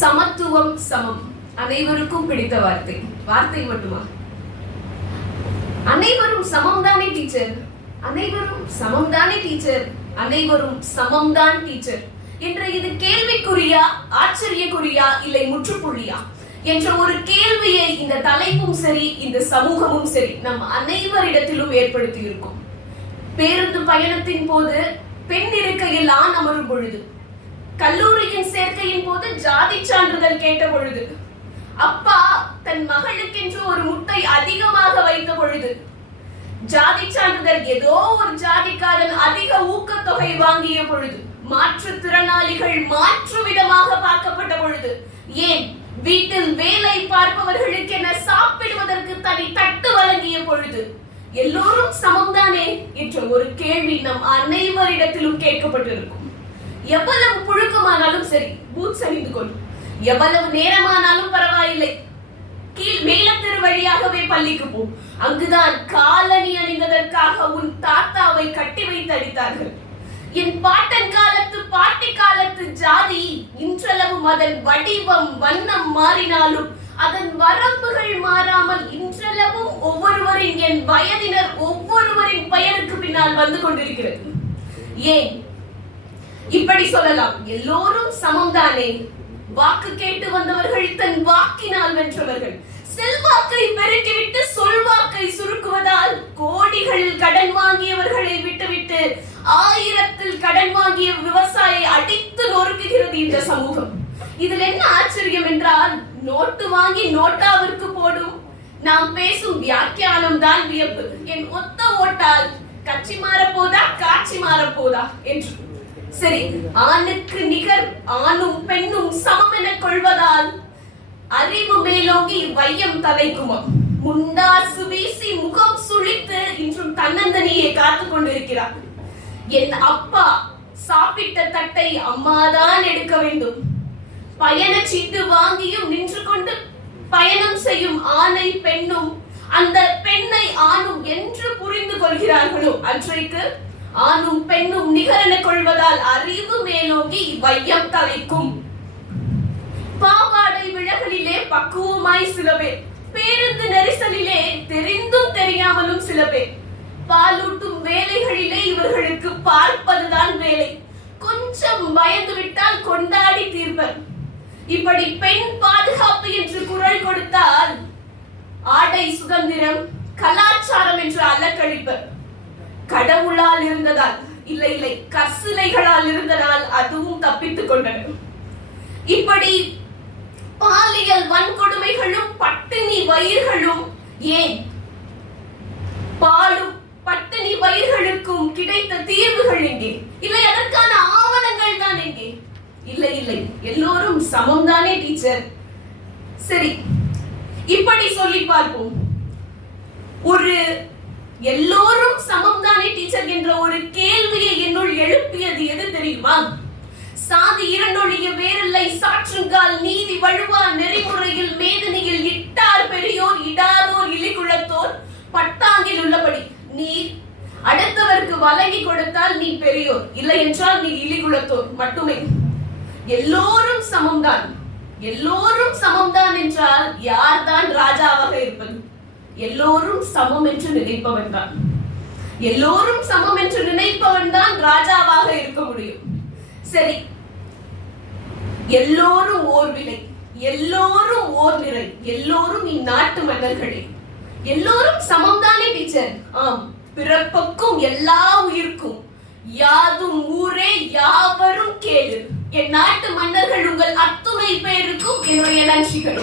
சமத்துவம் சமம். அனைவருக்கும் பிடித்த வார்த்தை. வார்த்தை மட்டுமா? அனைவரும் சமம் தானே டீச்சர்? அனைவரும் சமம் தானே டீச்சர்? அனைவரும் சமம் தான் டீச்சர். என்ற இது கேள்விக்குறியா ஆச்சரியக்குறியா இல்லை முற்றுப்புள்ளியா? என்ற ஒரு கேள்வியை இந்த தலைப்பும் சரி இந்த சமூகமும் சரி நம் அனைவரிடத்திலும் ஏற்படுத்தி இருக்கும் பேருந்து பயணத்தின் போது பெண் இருக்கையில் ஆண் அமரும் பொழுது கல்லூரியில் சேர்க்கையின் போது ஜாதி சான்றிதழ் கேட்ட பொழுது அப்பா தன் மகளுக்கென்று ஒரு முட்டை அதிகமாக வைத்த பொழுது ஜாதி சான்றிதழ் ஏதோ ஒரு ஜாதிக்காரன் அதிக ஊக்கத்தொகை வாங்கிய பொழுது மாற்றுத்திறனாளிகள் மாற்று விதமாக பார்க்கப்பட்ட பொழுது ஏன் வீட்டில் வேலை பார்ப்பவர்களுக்கு பார்ப்பவர்களுக்கென சாப்பிடுவதற்கு தனி தட்டு வழங்கிய பொழுது எல்லோரும் சமம்தானே? என்ற ஒரு கேள்வி நம் அனைவரிடத்திலும் கேட்கப்பட்டிருக்கும். எவ்வளவு புழுக்கமானாலும் சரி பூத் அணிந்து கொள். எவ்வளவு நேரமானாலும் பரவாயில்லை. கீழ் மேலத்தெரு வழியாகவே பள்ளிக்கு போ. அங்குதான் காலணி அணிந்ததற்காக உன் தாத்தாவை கட்டி வைத்து அடித்தார்கள். என் பாட்டன் காலத்து பாட்டி காலத்து ஜாதி இன்றளவும் அதன் வடிவம் வண்ணம் மாறினாலும் அதன் வரம்புகள் மாறாமல் இன்றளவும் ஒவ்வொருவரின் என் வயதினர் ஒவ்வொருவரின் பெயருக்கு பின்னால் வந்து கொண்டிருக்கிறது. ஏன்? இப்படி சொல்லலாம். எல்லோரும் சமம்தானே? வாக்கு கேட்டு வந்தவர்கள் தன் வாக்கினால் வென்றவர்கள். செல்வாக்கை பெருக்கிவிட்டு சொல்வாக்கை சுருக்குவதால் கோடிகளில் கடன் வாங்கியவர்களை விட்டுவிட்டு ஆயிரத்தில் கடன் வாங்கிய விவசாயி அடித்து நொறுக்குகிறது இந்த சமூகம். இதில் என்ன ஆச்சரியம் என்றால் நோட்டு வாங்கி நோட்டாவிற்கு போடும் நாம் பேசும் வியாக்கியானம் தான் வியப்பு. என் ஒத்த ஓட்டால் கட்சி மாறப்போதா காட்சி மாறப்போதா என்று. சரி ஆணுக்கு நிகர் ஆணும் பெண்ணும் சமம் என கொள்வதால் அறிவு மேலோங்கி வையம் தலைக்குமம். முண்டாசு வீசி முகம் சுழித்து இன்றும் தன்னந்தனியே காத்து கொண்டிருக்கிறார். என் அப்பா சாப்பிட்ட தட்டை அம்மாதான் எடுக்க வேண்டும். பயண சீட்டு வாங்கியும் நின்று கொண்டு பயணம் செய்யும் ஆணை பெண்ணும் அந்த பெண்ணை ஆணும் என்று புரிந்து கொள்கிறார்களோ? அன்றைக்கு ஆணும் பெண்ணும் நிகரென கொள்வதால் அறிவு மேலோங்கி வையம் தலைக்கும் பாவாடை விழகளிலே பக்குவமாய் சில பேர் பேருந்து நெரிசலிலே தெரிந்தும் தெரியாமலும் சில பேர் பாலூட்டும் வேலைகளிலே இவர்களுக்கு பார்ப்பதுதான் வேலை. கொஞ்சம் பயந்து விட்டால் கொண்டாடி தீர்ப்பர் இப்படி பெண் பாதுகாப்பு என்று குரல் கொடுத்தால் ஆடை சுதந்திரம் கலாச்சாரம் என்று அலக்கழிப்பர். கடவுளால் இருந்ததால் இல்லை இல்லை கசிலைகளால் இருந்ததால் அதுவும் தப்பித்துக் கொண்டனர் இப்படி பாலியல் வன்கொடுமைகளும் பட்டினி வயிர்களும் ஏன் பாலும் பட்டினி வயிர்களுக்கும் கிடைத்த தீர்வுகள் எங்கே? இல்லை அதற்கான ஆவணங்கள் தான் எங்கே? இல்லை இல்லை எல்லோரும் சமம் தானே டீச்சர்? சரி இப்படி சொல்லி பார்ப்போம். ஒரு எல்லோரும் சமம் தானே டீச்சர் என்ற ஒரு கேள்வியை என்னுள் எழுப்பியது எது தெரியுமா? சாதி இரண்டொழிய வேறில்லை சாற்றுங்கால் நீதி வழுவா நெறிமுறையில் மேதனியில் இட்டார் பெரியோர் இடாரோர் இலிகுலத்தோர் பட்டாங்கில் உள்ளபடி. நீ அடுத்தவருக்கு வழங்கி கொடுத்தால் நீ பெரியோர் இல்லை என்றால் நீ இலிகுலத்தோர் மட்டுமே. எல்லோரும் சமம்தான். எல்லோரும் சமம்தான் என்றால் யார்தான் ராஜா எல்லோரும் சமம் என்று நினைப்பவன் தான். எல்லோரும் சமம் என்று நினைப்பவன் தான் ராஜாவாக இருக்க முடியும். சரி எல்லோரும் ஓர் விலை எல்லோரும் ஓர் நிறை எல்லோரும் இந்நாட்டு மன்னர்களே. எல்லோரும் சமம்தானே டீச்சர்? ஆம் பிறப்புக்கும் எல்லா உயிர்க்கும். யாதும் ஊரே யாவரும் கேளு. என் நாட்டு மன்னர்கள் உங்கள் அத்துணை பேருக்கும் என்னுடைய நன்றிகள்.